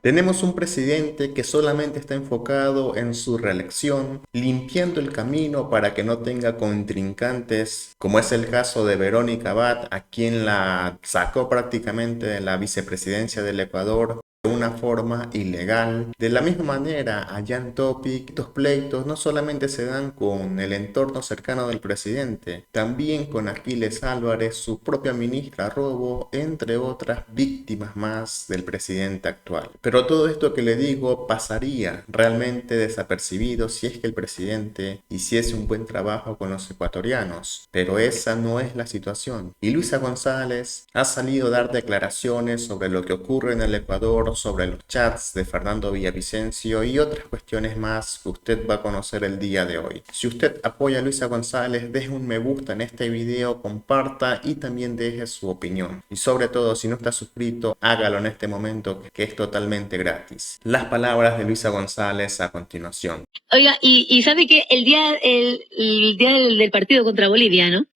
Tenemos un presidente que solamente está enfocado en su reelección, limpiando el camino para que no tenga contrincantes, como es el caso de Verónica Abad, a quien la sacó prácticamente de la vicepresidencia del Ecuador de una forma ilegal. De la misma manera, allá en Topic, estos pleitos no solamente se dan con el entorno cercano del presidente, también con Aquiles Álvarez, su propia ministra Robo, entre otras víctimas más del presidente actual. Pero todo esto que le digo pasaría realmente desapercibido si es que el presidente hiciese un buen trabajo con los ecuatorianos, pero esa no es la situación. Y Luisa González ha salido a dar declaraciones sobre lo que ocurre en el Ecuador, sobre los chats de Fernando Villavicencio y otras cuestiones más que usted va a conocer el día de hoy. Si usted apoya a Luisa González, deje un me gusta en este video, comparta y también deje su opinión. Y sobre todo, si no está suscrito, hágalo en este momento, que es totalmente gratis. Las palabras de Luisa González a continuación. Oiga, y sabe que el día del partido contra Bolivia, ¿no?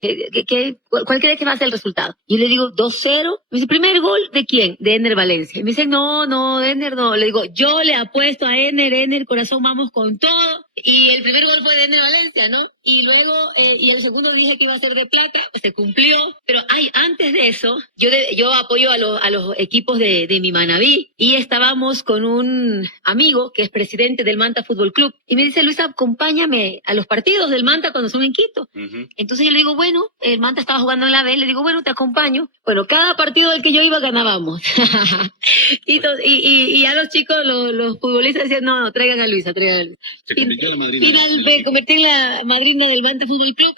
¿Cuál cree que va a ser el resultado? Yo le digo 2-0. Me dice, ¿primer gol de quién? De Ener Valencia. Y me dice, no, de Ener no. Le digo, yo le apuesto a Ener, corazón, vamos con todo. Y el primer gol fue de Ener Valencia, ¿no? Y luego, y el segundo dije que iba a ser de Plata, se cumplió. Pero antes de eso, yo apoyo a los equipos de mi Manabí, y estábamos con un amigo que es presidente del Manta Fútbol Club. Y me dice, Luisa, acompáñame a los partidos del Manta cuando son en Quito. Entonces yo le digo, bueno, el Manta estaba jugando en la B, le digo, bueno, te acompaño. Bueno, cada partido del que yo iba ganábamos. y a los chicos, los futbolistas decían, no, traigan a Luisa, traigan a Luisa. Se convirtió en la madrina. Final me convertí en la madrina del Manta Fútbol Club.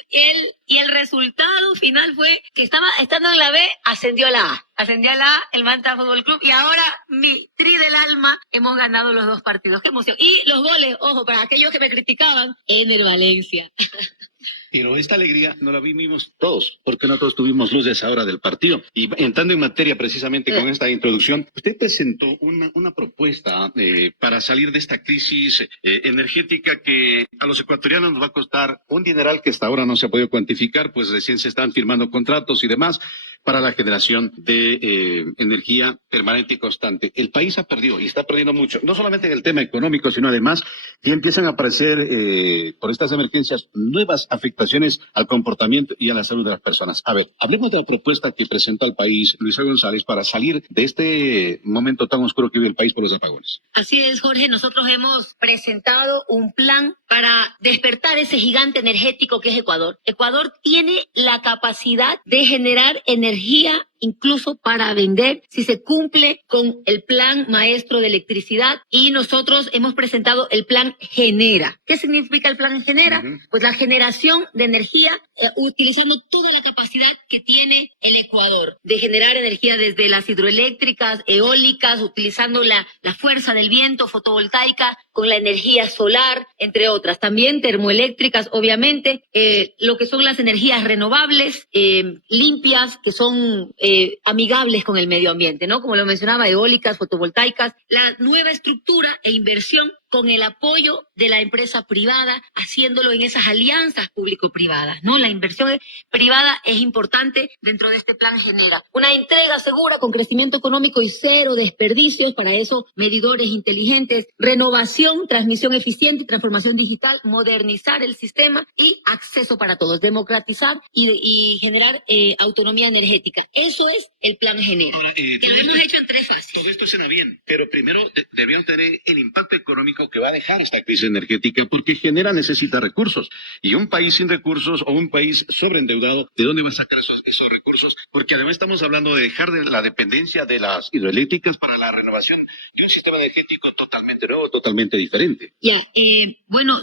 Y el resultado final fue que estando en la B, ascendió a la A. Ascendió a la A, el Manta Fútbol Club, y ahora mi tri del alma, hemos ganado los 2 partidos. ¡Qué emoción! Y los goles, ojo, para aquellos que me criticaban, Ener Valencia. Pero esta alegría no la vivimos todos, porque no todos tuvimos luz a esa hora del partido. Y entrando en materia precisamente con esta introducción, usted presentó una propuesta para salir de esta crisis energética que a los ecuatorianos nos va a costar un dineral que hasta ahora no se ha podido cuantificar, pues recién se están firmando contratos y demás para la generación de energía permanente y constante. El país ha perdido y está perdiendo mucho, no solamente en el tema económico, sino además que empiezan a aparecer por estas emergencias nuevas afectaciones al comportamiento y a la salud de las personas. A ver, hablemos de la propuesta que presenta al país Luisa González para salir de este momento tan oscuro que vive el país por los apagones. Así es, Jorge, nosotros hemos presentado un plan para despertar ese gigante energético que es Ecuador. Ecuador tiene la capacidad de generar energía incluso para vender, si se cumple con el plan maestro de electricidad, y nosotros hemos presentado el plan Genera. ¿Qué significa el plan Genera? Pues la generación de energía utilizando toda la capacidad que tiene el Ecuador de generar energía desde las hidroeléctricas, eólicas, utilizando la fuerza del viento, fotovoltaica, con la energía solar, entre otras. También termoeléctricas, obviamente, lo que son las energías renovables, limpias, que son amigables con el medio ambiente, ¿no? Como lo mencionaba, eólicas, fotovoltaicas, la nueva estructura e inversión con el apoyo de la empresa privada, haciéndolo en esas alianzas público-privadas, ¿no? La inversión privada es importante dentro de este plan Genera. Una entrega segura con crecimiento económico y cero desperdicios, para eso medidores inteligentes, renovación, transmisión eficiente y transformación digital, modernizar el sistema y acceso para todos, democratizar y generar autonomía energética. Eso es el plan Genera. Ahora, que lo hemos hecho en 3 fases. Todo esto suena bien, pero primero debíamos tener el impacto económico que va a dejar esta crisis energética, porque Genera necesita recursos, y un país sin recursos o un país sobreendeudado, ¿de dónde va a sacar esos recursos? Porque además estamos hablando de dejar de la dependencia de las hidroeléctricas para la renovación de un sistema energético totalmente nuevo, totalmente diferente. Bueno,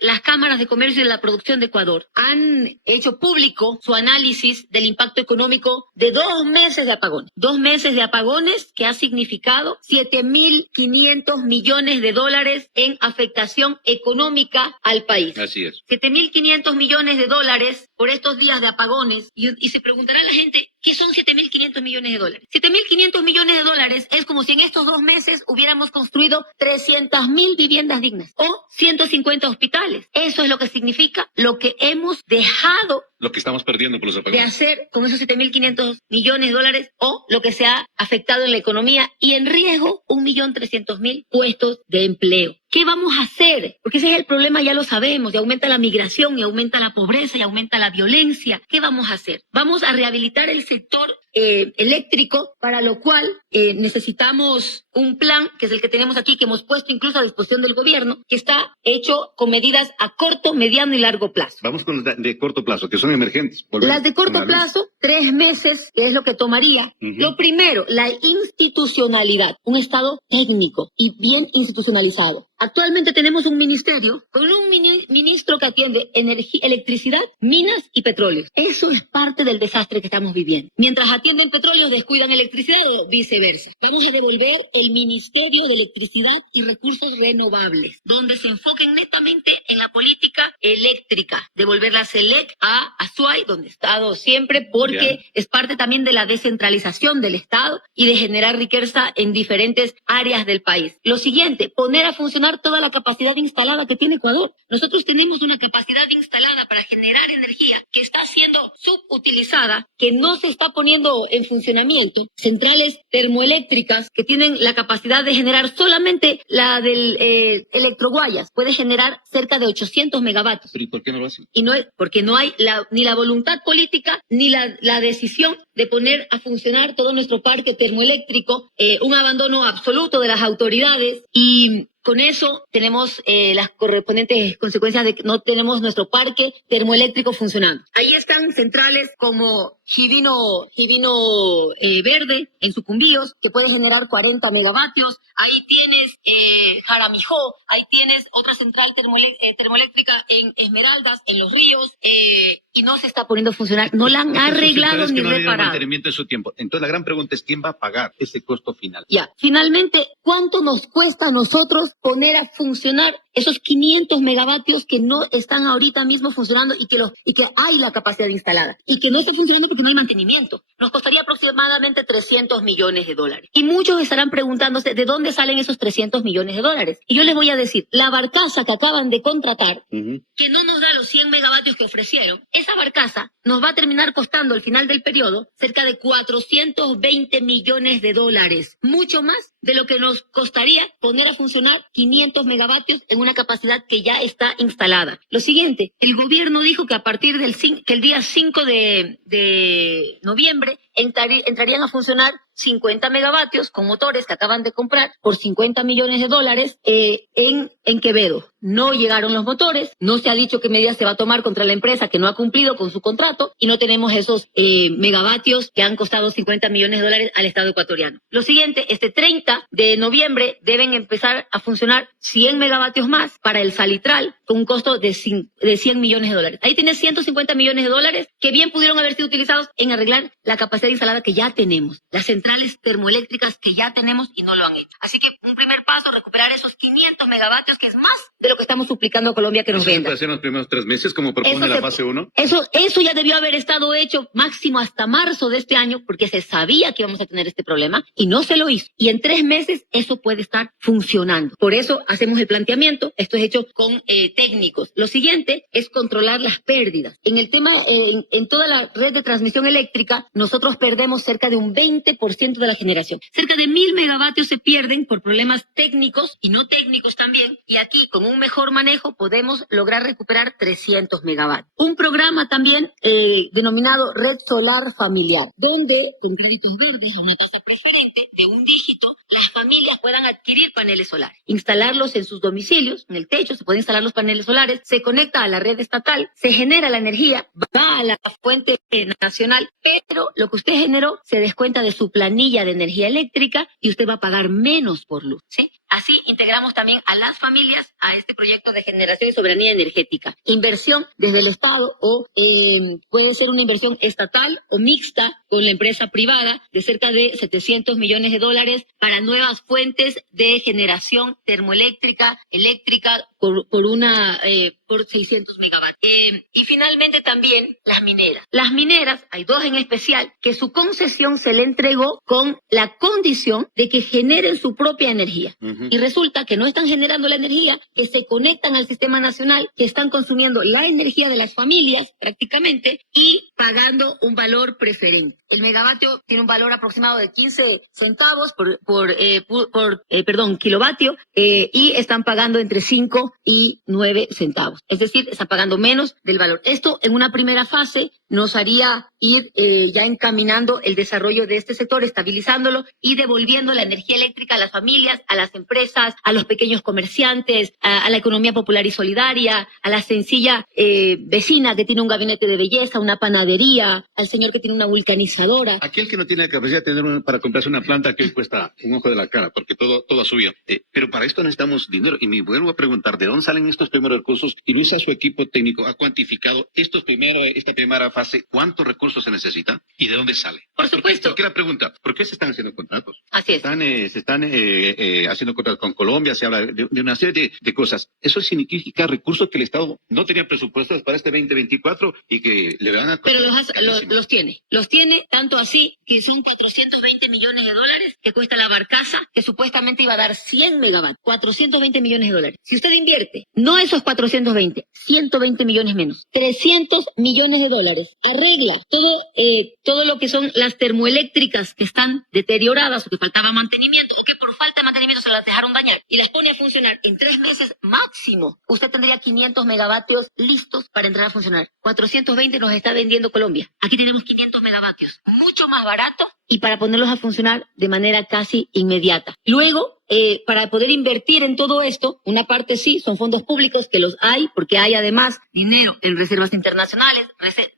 las cámaras de comercio y de la producción de Ecuador han hecho público su análisis del impacto económico de 2 meses de apagones. 2 meses de apagones que ha significado 7.500 millones de dólares en afectación económica al país. Así es. 7.500 millones de dólares por estos días de apagones. Y se preguntará la gente, que son 7.500 millones de dólares. 7.500 millones de dólares es como si en estos 2 meses hubiéramos construido 300.000 viviendas dignas o 150 hospitales. Eso es lo que significa lo que hemos dejado Lo que estamos perdiendo por los de apagones. hacer con esos 7.500 millones de dólares o lo que se ha afectado en la economía y en riesgo 1.300.000 puestos de empleo. ¿Qué vamos a hacer? Porque ese es el problema, ya lo sabemos, y aumenta la migración, y aumenta la pobreza, y aumenta la violencia. ¿Qué vamos a hacer? Vamos a rehabilitar el sector eléctrico, para lo cual necesitamos un plan, que es el que tenemos aquí, que hemos puesto incluso a disposición del gobierno, que está hecho con medidas a corto, mediano y largo plazo. Vamos con las de corto plazo, que son emergentes. Las de corto plazo, 3 meses, que es lo que tomaría. Lo primero, la institucionalidad, un Estado técnico y bien institucionalizado. Actualmente tenemos un ministerio con un ministro que atiende energía, electricidad, minas y petróleo. Eso es parte del desastre que estamos viviendo. Mientras atienden petróleo, descuidan electricidad o viceversa. Vamos a devolver el Ministerio de Electricidad y Recursos Renovables, donde se enfoquen netamente en la política eléctrica. Devolver la SELEC a Azuay, donde he estado siempre, porque es parte también de la descentralización del Estado y de generar riqueza en diferentes áreas del país. Lo siguiente, poner a funcionar toda la capacidad instalada que tiene Ecuador. Nosotros tenemos una capacidad instalada para generar energía que está siendo subutilizada, que no se está poniendo en funcionamiento. Centrales termoeléctricas que tienen la capacidad de generar solamente la del Electroguayas, puede generar cerca de 800 megavatios. ¿Pero y por qué no lo hacen? Y no es porque no hay ni la voluntad política ni la decisión de poner a funcionar todo nuestro parque termoeléctrico, un abandono absoluto de las autoridades, y con eso tenemos las correspondientes consecuencias de que no tenemos nuestro parque termoeléctrico funcionando. Ahí están centrales como Givino Verde en Sucumbíos, que puede generar 40 megavatios. Ahí tienes Jaramijó, ahí tienes otra central termoeléctrica en Esmeraldas, en Los Ríos, y no se está poniendo a funcionar. No la han arreglado ni reparado. Mantenimiento de su tiempo. Entonces la gran pregunta es ¿quién va a pagar ese costo final? Ya, finalmente, ¿cuánto nos cuesta a nosotros poner a funcionar esos 500 megavatios que no están ahorita mismo funcionando y que hay la capacidad instalada y que no está funcionando porque no hay mantenimiento? Nos costaría aproximadamente 300 millones de dólares. Y muchos estarán preguntándose de dónde salen esos 300 millones de dólares. Y yo les voy a decir, la barcaza que acaban de contratar, que no nos da los 100 megavatios que ofrecieron, esa barcaza nos va a terminar costando al final del periodo cerca de 420 millones de dólares. Mucho más de lo que nos costaría poner a funcionar 500 megavatios en una capacidad que ya está instalada. Lo siguiente, el gobierno dijo que a partir que el día 5 de noviembre entrarían a funcionar 50 megavatios con motores que acaban de comprar por 50 millones de dólares en Quevedo. No llegaron los motores, no se ha dicho qué medidas se va a tomar contra la empresa que no ha cumplido con su contrato y no tenemos esos megavatios que han costado 50 millones de dólares al Estado ecuatoriano. Lo siguiente, este 30 de noviembre deben empezar a funcionar 100 megavatios más para el Salitral con un costo de 100 millones de dólares. Ahí tienes 150 millones de dólares que bien pudieron haber sido utilizados en arreglar la capacidad instalada que ya tenemos, las centrales termoeléctricas que ya tenemos y no lo han hecho. Así que un primer paso, recuperar esos 500 megavatios, que es más de lo que estamos suplicando a Colombia que nos ¿Eso se venda. puede hacer en los primeros 3 meses como propone la fase 1? Eso ya debió haber estado hecho máximo hasta marzo de este año, porque se sabía que íbamos a tener este problema y no se lo hizo. Y en 3 meses eso puede estar funcionando. Por eso hacemos el planteamiento. Esto es hecho con técnicos. Lo siguiente es controlar las pérdidas. En el tema, en toda la red de transmisión eléctrica, nosotros perdemos cerca de un 20% de la generación. Cerca de 1.000 megavatios se pierden por problemas técnicos y no técnicos también. Y aquí, con un mejor manejo, podemos lograr recuperar 300 megavatios. Un programa también denominado Red Solar Familiar, donde con créditos verdes a una tasa preferente de 1 dígito, las familias puedan adquirir paneles solares, instalarlos en sus domicilios, en el techo, se pueden instalar los paneles solares, se conecta a la red estatal, se genera la energía, va a la fuente nacional, pero lo que usted generó se descuenta de su planilla de energía eléctrica y usted va a pagar menos por luz, ¿sí? Así integramos también a las familias a este proyecto de generación y soberanía energética. Inversión desde el Estado o puede ser una inversión estatal o mixta con la empresa privada de cerca de 700 millones de dólares para nuevas fuentes de generación termoeléctrica, eléctrica, por una por 600 megavatios. Y finalmente también las mineras. Las mineras, hay dos en especial, que su concesión se le entregó con la condición de que generen su propia energía. Y resulta que no están generando la energía, que se conectan al sistema nacional, que están consumiendo la energía de las familias prácticamente y pagando un valor preferente. El megavatio tiene un valor aproximado de 15 centavos por kilovatio y están pagando entre 5 y 9 centavos. Es decir, están pagando menos del valor. Esto en una primera fase nos haría ir ya encaminando el desarrollo de este sector, estabilizándolo y devolviendo la energía eléctrica a las familias, a las empresas, a los pequeños comerciantes, a la economía popular y solidaria, a la sencilla vecina que tiene un gabinete de belleza, una panadería, al señor que tiene una vulcanizadora. Aquel que no tiene la capacidad de tener para comprarse una planta que hoy cuesta un ojo de la cara, porque todo ha subido. Pero para esto necesitamos dinero. Y me vuelvo a preguntar, ¿de dónde salen estos primeros recursos? Y Luisa, su equipo técnico, ha cuantificado esta primera fase, ¿cuántos recursos se necesitan? ¿Y de dónde sale? Por supuesto. ¿Por qué la pregunta? ¿Por qué se están haciendo contratos? Así es. Se están haciendo contratos con Colombia, se habla de una serie de cosas. Eso significa recursos que el Estado no tenía presupuestos para este 2024 y que le van a... Pero los tiene, tanto así que son 420 millones de dólares que cuesta la barcaza, que supuestamente iba a dar 100 megavatios. 420 millones de dólares. Si usted invierte, no esos 420, 120 millones menos, 300 millones de dólares, arregla todo lo que son las termoeléctricas que están deterioradas o que faltaba mantenimiento o que por falta de mantenimiento se las dejaron dañar y las pone a funcionar en 3 meses máximo, usted tendría 500 megavatios listos para entrar a funcionar. 420 nos está vendiendo Colombia. Aquí tenemos 500 megavatios, mucho más barato y para ponerlos a funcionar de manera casi inmediata. Luego, para poder invertir en todo esto, una parte sí, son fondos públicos que los hay, porque hay además dinero en reservas internacionales,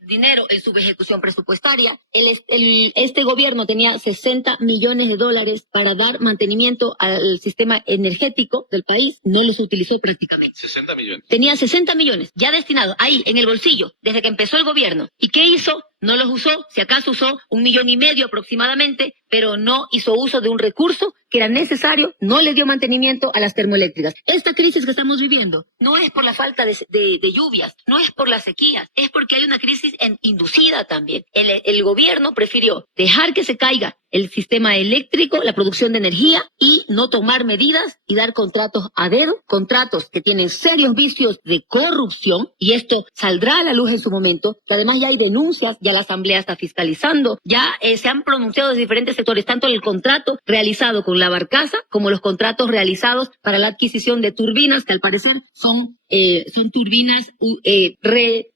dinero en subejecución presupuestaria. Este gobierno tenía 60 millones de dólares para dar mantenimiento al sistema energético del país, no los utilizó prácticamente. 60 millones. Tenía 60 millones ya destinados ahí en el bolsillo desde que empezó el gobierno. ¿Y qué hizo? No los usó, si acaso usó 1,5 millones aproximadamente, pero no hizo uso de un recurso que era necesario, no le dio mantenimiento a las termoeléctricas. Esta crisis que estamos viviendo no es por la falta de lluvias, no es por las sequías, es porque hay una crisis inducida también. El gobierno prefirió dejar que se caiga el sistema eléctrico, la producción de energía y no tomar medidas y dar contratos a dedo, contratos que tienen serios vicios de corrupción y esto saldrá a la luz en su momento, que además ya hay denuncias, ya la Asamblea está fiscalizando, ya se han pronunciado de diferentes sectores, tanto el contrato realizado con la barcaza como los contratos realizados para la adquisición de turbinas que al parecer son turbinas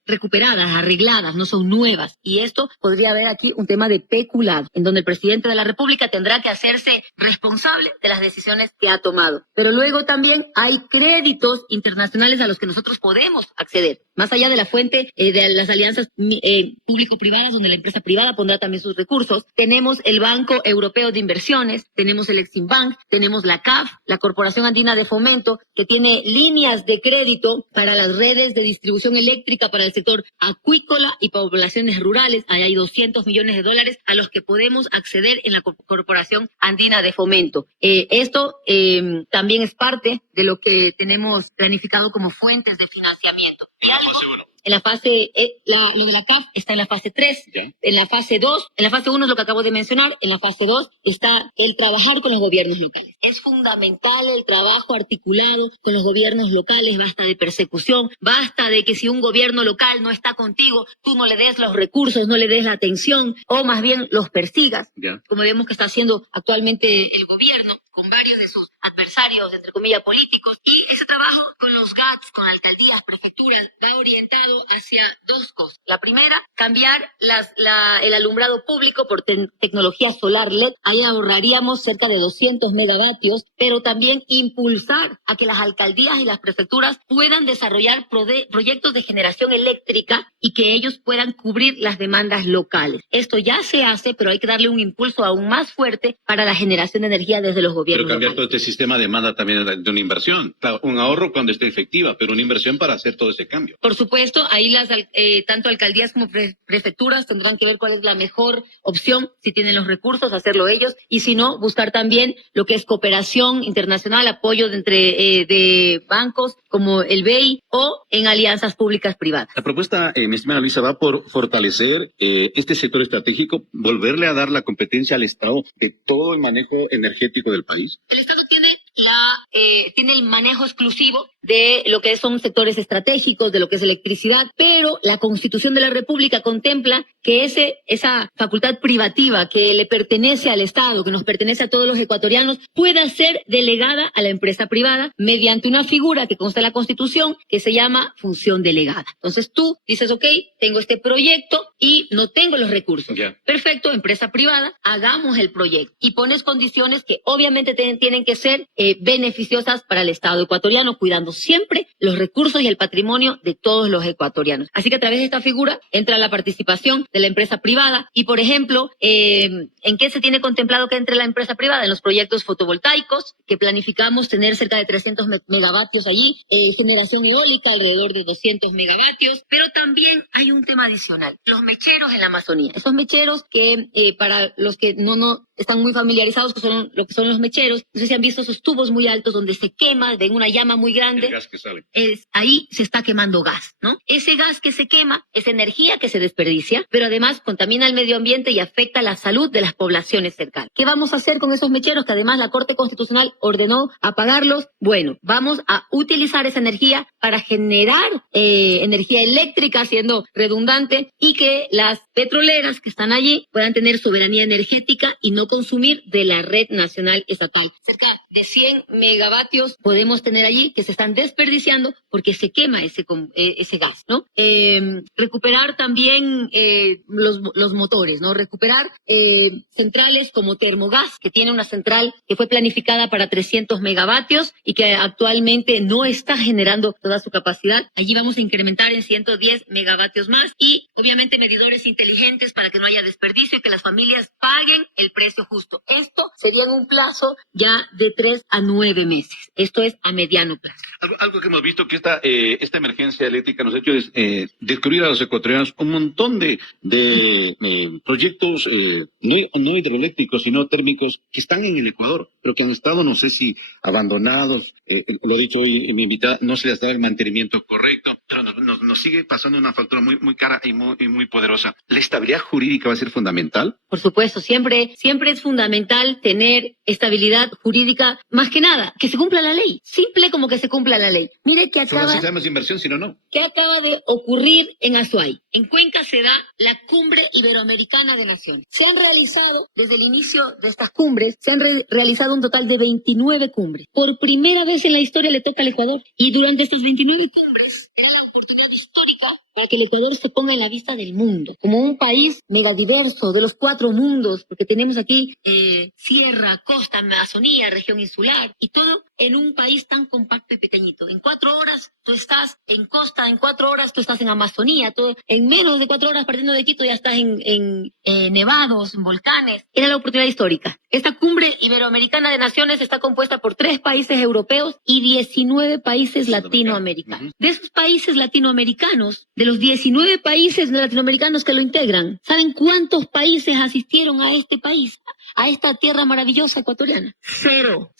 recuperadas, arregladas, no son nuevas. Y esto podría haber aquí un tema de peculado, en donde el presidente de la República tendrá que hacerse responsable de las decisiones que ha tomado. Pero luego también hay créditos internacionales a los que nosotros podemos acceder, más allá de la fuente de las alianzas público-privadas, donde la empresa privada pondrá también sus recursos. Tenemos el Banco Europeo de Inversiones, tenemos el Eximbank, tenemos la CAF, la Corporación Andina de Fomento, que tiene líneas de crédito para las redes de distribución eléctrica para el sector acuícola y poblaciones rurales. Ahí hay 200 millones de dólares a los que podemos acceder en la Corporación Andina de Fomento. Esto también es parte de lo que tenemos planificado como fuentes de financiamiento. En la fase, lo de la CAF está en la fase 3, ¿sí? En la fase 2, en la fase 1 es lo que acabo de mencionar, en la fase 2 está el trabajar con los gobiernos locales. Es fundamental el trabajo articulado con los gobiernos locales, basta de persecución, basta de que si un gobierno local no está contigo, tú no le des los recursos, no le des la atención, o más bien los persigas, como vemos que está haciendo actualmente el gobierno, con varios de sus adversarios, entre comillas, políticos, y ese trabajo con los GATS, con alcaldías, prefecturas, va orientado hacia dos cosas. La primera, cambiar el alumbrado público por tecnología solar LED. Ahí ahorraríamos cerca de 200 megavatios, pero también impulsar a que las alcaldías y las prefecturas puedan desarrollar proyectos de generación eléctrica y que ellos puedan cubrir las demandas locales. Esto ya se hace, pero hay que darle un impulso aún más fuerte para la generación de energía desde los gobiernos. gobiernos Pero cambiar locales. todo este sistema demanda también de una inversión. Claro, un ahorro cuando esté efectiva, pero una inversión para hacer todo ese cambio. Por supuesto, ahí tanto alcaldías como prefecturas tendrán que ver cuál es la mejor opción, si tienen los recursos, hacerlo ellos, y si no, buscar también lo que es cooperación internacional, apoyo de bancos como el BEI o en alianzas públicas privadas. La propuesta, mi estimada Luisa, va por fortalecer este sector estratégico, volverle a dar la competencia al Estado de todo el manejo energético del país. El Estado tiene el manejo exclusivo de lo que son sectores estratégicos, de lo que es electricidad, pero la Constitución de la República contempla que esa facultad privativa que le pertenece al Estado, que nos pertenece a todos los ecuatorianos, pueda ser delegada a la empresa privada mediante una figura que consta en la Constitución que se llama función delegada. Entonces tú dices, ok, tengo este proyecto y no tengo los recursos. Ya. Perfecto, empresa privada, hagamos el proyecto. Y pones condiciones que obviamente tienen que ser beneficiosas para el Estado ecuatoriano, cuidando siempre los recursos y el patrimonio de todos los ecuatorianos. Así que a través de esta figura entra la participación de la empresa privada y, por ejemplo, ¿en qué se tiene contemplado que entre la empresa privada? En los proyectos fotovoltaicos, que planificamos tener cerca de 300 megavatios allí, generación eólica alrededor de 200 megavatios, pero también hay un tema adicional, los mecheros en la Amazonía. Esos mecheros que para los que no están muy familiarizados con lo que son los mecheros, no sé si han visto esos tubos muy altos donde se quema, ven una llama muy grande. El gas que sale. Ahí se está quemando gas, ¿no? Ese gas que se quema es energía que se desperdicia, pero además contamina el medio ambiente y afecta la salud de las poblaciones cercanas. ¿Qué vamos a hacer con esos mecheros que además la Corte Constitucional ordenó apagarlos? Bueno, vamos a utilizar esa energía para generar energía eléctrica, siendo redundante, y que las petroleras que están allí puedan tener soberanía energética y no consumir de la red nacional estatal. Cerca de 100 megavatios podemos tener allí que se están desperdiciando porque se quema ese gas, ¿no? Recuperar también los motores, ¿no? Recuperar centrales como Termogas, que tiene una central que fue planificada para 300 megavatios y que actualmente no está generando toda su capacidad. Allí vamos a incrementar en 110 megavatios más y obviamente medidores inteligentes para que no haya desperdicio y que las familias paguen el precio justo. Esto sería en un plazo ya de 3 a 9 meses. Esto es a mediano plazo. Algo que hemos visto que esta emergencia eléctrica nos ha hecho es descubrir a los ecuatorianos un montón de proyectos no hidroeléctricos, sino térmicos que están en el Ecuador, pero que han estado, no sé si abandonados, lo he dicho hoy en mi invitada, no se les da el mantenimiento correcto, pero nos sigue pasando una factura muy, muy cara y muy poderosa. ¿La estabilidad jurídica va a ser fundamental? Por supuesto, siempre es fundamental tener estabilidad jurídica, más que nada, que se cumpla la ley, simple como que se cumpla la ley. Mire que Solo necesitamos inversión, si no. ¿Qué acaba de ocurrir en Azuay? En Cuenca se da la Cumbre Iberoamericana de Naciones. Se han realizado, desde el inicio de estas cumbres, se han realizado un total de 29 cumbres. Por primera vez en la historia le toca al Ecuador. Y durante estas 29 cumbres, era la oportunidad histórica para que el Ecuador se ponga en la vista del mundo, como un país megadiverso de los 4 mundos, porque tenemos aquí sierra, costa, Amazonía, región insular, y todo en un país tan compacto y pequeñito. En 4 horas tú estás en costa, en 4 horas tú estás en Amazonía, en menos de 4 horas partiendo de Quito ya estás en nevados, en volcanes. Era la oportunidad histórica. Esta Cumbre Iberoamericana de Naciones está compuesta por 3 países europeos y 19 países latinoamericanos. De esos países latinoamericanos, de los 19 países latinoamericanos que lo integran, ¿saben cuántos países asistieron a este país? A esta tierra maravillosa ecuatoriana. 0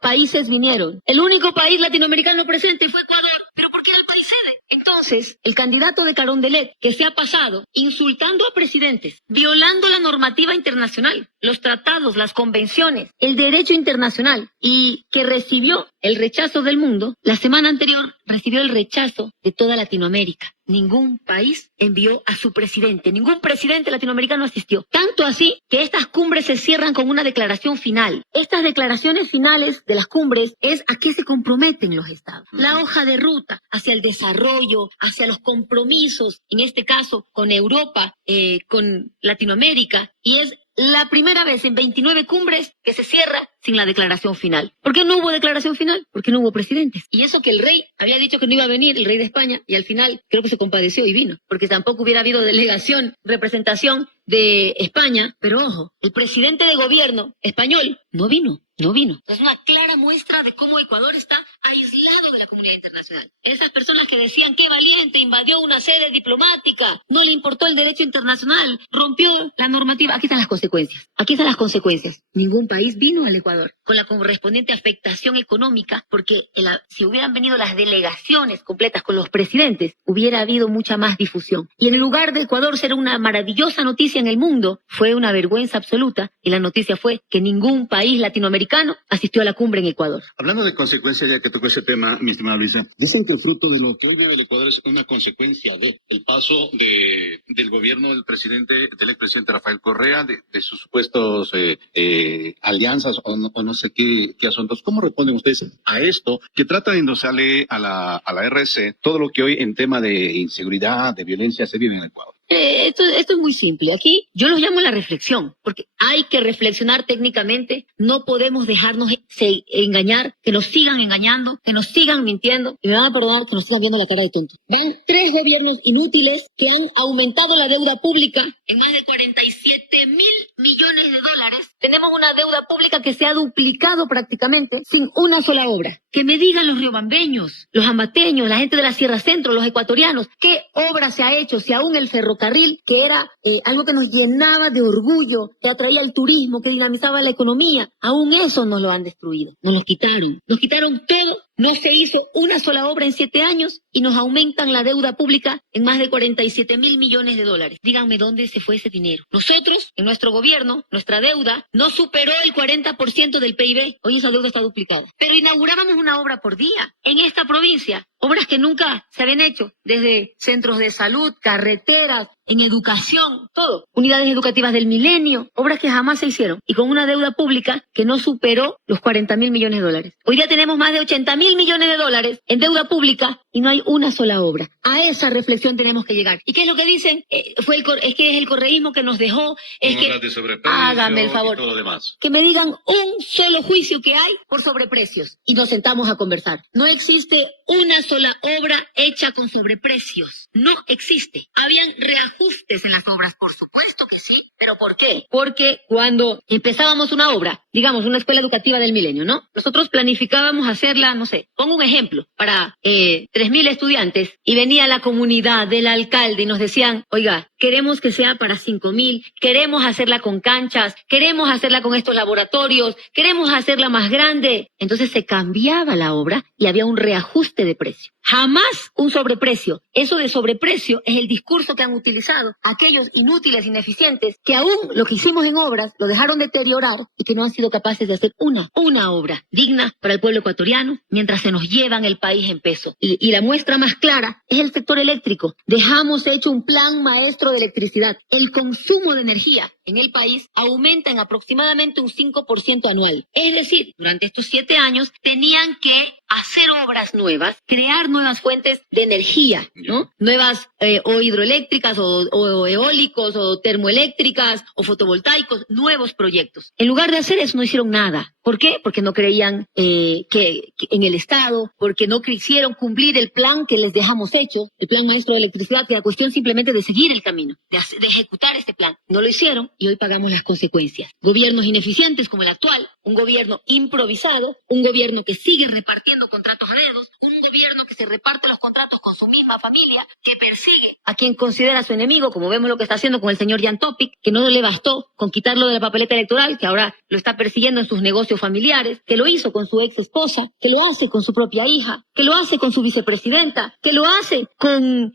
países vinieron. El único país latinoamericano presente fue Ecuador. ¿Pero por qué era el país sede? Entonces, el candidato de Carondelet, que se ha pasado insultando a presidentes, violando la normativa internacional, los tratados, las convenciones, el derecho internacional, y que recibió el rechazo del mundo, la semana anterior recibió el rechazo de toda Latinoamérica. Ningún país envió a su presidente, ningún presidente latinoamericano asistió. Tanto así que estas cumbres se cierran con una declaración final. Estas declaraciones finales de las cumbres es a qué se comprometen los estados. La hoja de ruta hacia el desarrollo, hacia los compromisos, en este caso con Europa, con Latinoamérica, y es la primera vez en 29 cumbres que se cierra sin la declaración final. ¿Por qué no hubo declaración final? Porque no hubo presidentes. Y eso que el rey había dicho que no iba a venir, el rey de España, y al final creo que se compadeció y vino, porque tampoco hubiera habido delegación, representación de España, pero ojo, el presidente de gobierno español no vino No vino. Es una clara muestra de cómo Ecuador está aislado de la comunidad internacional. Esas personas que decían que valiente, invadió una sede diplomática, no le importó el derecho internacional, rompió la normativa. Aquí están las consecuencias. Aquí están las consecuencias. Ningún país vino al Ecuador con la correspondiente afectación económica, porque si hubieran venido las delegaciones completas con los presidentes, hubiera habido mucha más difusión. Y en lugar de Ecuador ser una maravillosa noticia en el mundo, fue una vergüenza absoluta, y la noticia fue que ningún país latinoamericano asistió a la cumbre en Ecuador. Hablando de consecuencias, ya que tocó ese tema, mi estimada Luisa, dicen que el fruto de lo que hoy vive el Ecuador es una consecuencia de el paso del gobierno del expresidente Rafael Correa, de sus supuestos alianzas o no sé qué asuntos. ¿Cómo responden ustedes a esto que trata de endosarle a la RC todo lo que hoy en tema de inseguridad, de violencia se vive en el Ecuador? Esto es muy simple. Aquí yo los llamo la reflexión, porque hay que reflexionar técnicamente. No podemos dejarnos engañar, que nos sigan engañando, que nos sigan mintiendo. Y me van a perdonar que nos sigan viendo la cara de tontos. Van 3 gobiernos inútiles que han aumentado la deuda pública en más de 47.000 millones de dólares. Tenemos una deuda pública que se ha duplicado prácticamente sin una sola obra. Que me digan los riobambeños, los ambateños, la gente de la Sierra Centro, los ecuatorianos, ¿qué obra se ha hecho? Si aún el ferrocarril, que era algo que nos llenaba de orgullo, que atraía el turismo, que dinamizaba la economía, aún eso nos lo han destruido, nos lo quitaron. Nos quitaron todo, no se hizo una sola obra en 7 años y nos aumentan la deuda pública en más de 47.000 millones de dólares. Díganme dónde se fue ese dinero. Nosotros, en nuestro gobierno, nuestra deuda no superó el 40% del PIB. Hoy esa deuda está duplicada. Pero inaugurábamos una obra por día en esta provincia. Obras que nunca se habían hecho, desde centros de salud, carreteras, en educación, todo. Unidades educativas del milenio, obras que jamás se hicieron. Y con una deuda pública que no superó los 40.000 millones de dólares. Hoy día tenemos más de 80.000 millones de dólares en deuda pública y no hay una sola obra. A esa reflexión tenemos que llegar. ¿Y qué es lo que dicen? Es que es el correísmo que nos dejó. Es que hágame el favor. Y todo lo demás. Que me digan un solo juicio que hay por sobreprecios y nos sentamos a conversar. No existe una sola obra hecha con sobreprecios. No existe. Habían reajustes en las obras, por supuesto que sí. ¿Pero por qué? Porque cuando empezábamos una obra, digamos una escuela educativa del milenio, ¿no? Nosotros planificábamos hacerla, no sé, pongo un ejemplo, para 3.000 estudiantes y venía la comunidad del alcalde y nos decían, oiga, queremos que sea para 5.000, queremos hacerla con canchas, queremos hacerla con estos laboratorios, queremos hacerla más grande. Entonces se cambiaba la obra y había un reajuste de precio. Jamás un sobreprecio. Eso de sobreprecio es el discurso que han utilizado aquellos inútiles, ineficientes, que aún lo que hicimos en obras lo dejaron deteriorar y que no han sido capaces de hacer una obra digna para el pueblo ecuatoriano mientras se nos llevan el país en peso. Y la muestra más clara es el sector eléctrico. Dejamos hecho un plan maestro de electricidad. El consumo de energía en el país aumenta en aproximadamente un 5% anual. Es decir, durante estos 7 años tenían que hacer obras nuevas, crear nuevas fuentes de energía, ¿no? Nuevas o hidroeléctricas o eólicos o termoeléctricas o fotovoltaicos, nuevos proyectos. En lugar de hacer eso no hicieron nada. ¿Por qué? Porque no creían que en el Estado, porque no quisieron cumplir el plan que les dejamos hecho, el plan maestro de electricidad, que era cuestión simplemente de seguir el camino, de ejecutar este plan. No lo hicieron y hoy pagamos las consecuencias. Gobiernos ineficientes como el actual, un gobierno improvisado, un gobierno que sigue repartiendo contratos a dedos, un gobierno que se reparte los contratos con su misma familia, que persigue a quien considera su enemigo, como vemos lo que está haciendo con el señor Jan Topic, que no le bastó con quitarlo de la papeleta electoral, que ahora lo está persiguiendo en sus negocios familiares, que lo hizo con su ex esposa, que lo hace con su propia hija, que lo hace con su vicepresidenta, que lo hace con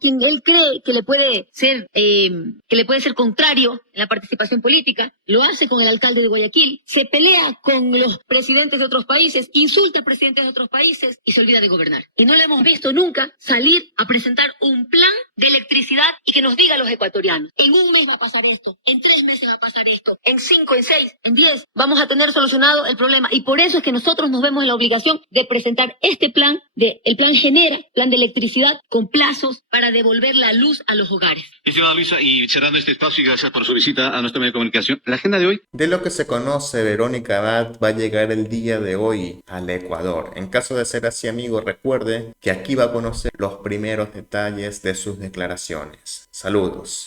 quien él cree que le puede ser contrario en la participación política, lo hace con el alcalde de Guayaquil, se pelea con los presidentes de otros países, insulta a presidentes de otros países y se olvida de gobernar. Y no le hemos visto nunca salir a presentar un plan de electricidad y que nos diga a los ecuatorianos, en un mes va a pasar esto, en 3 meses va a pasar esto, en 5, en 6, en 10 vamos a tener solucionado el problema. Y por eso es que nosotros nos vemos en la obligación de presentar este plan, el plan Genera, plan de electricidad con plazos para devolver la luz a los hogares. Estimada Luisa, y cerrando este espacio y gracias por su visita a nuestro medio de comunicación, la agenda de hoy. De lo que se conoce, Verónica Abad va a llegar el día de hoy al Ecuador. En caso de ser así, amigo, recuerde que aquí va a conocer los primeros detalles de sus declaraciones. Saludos.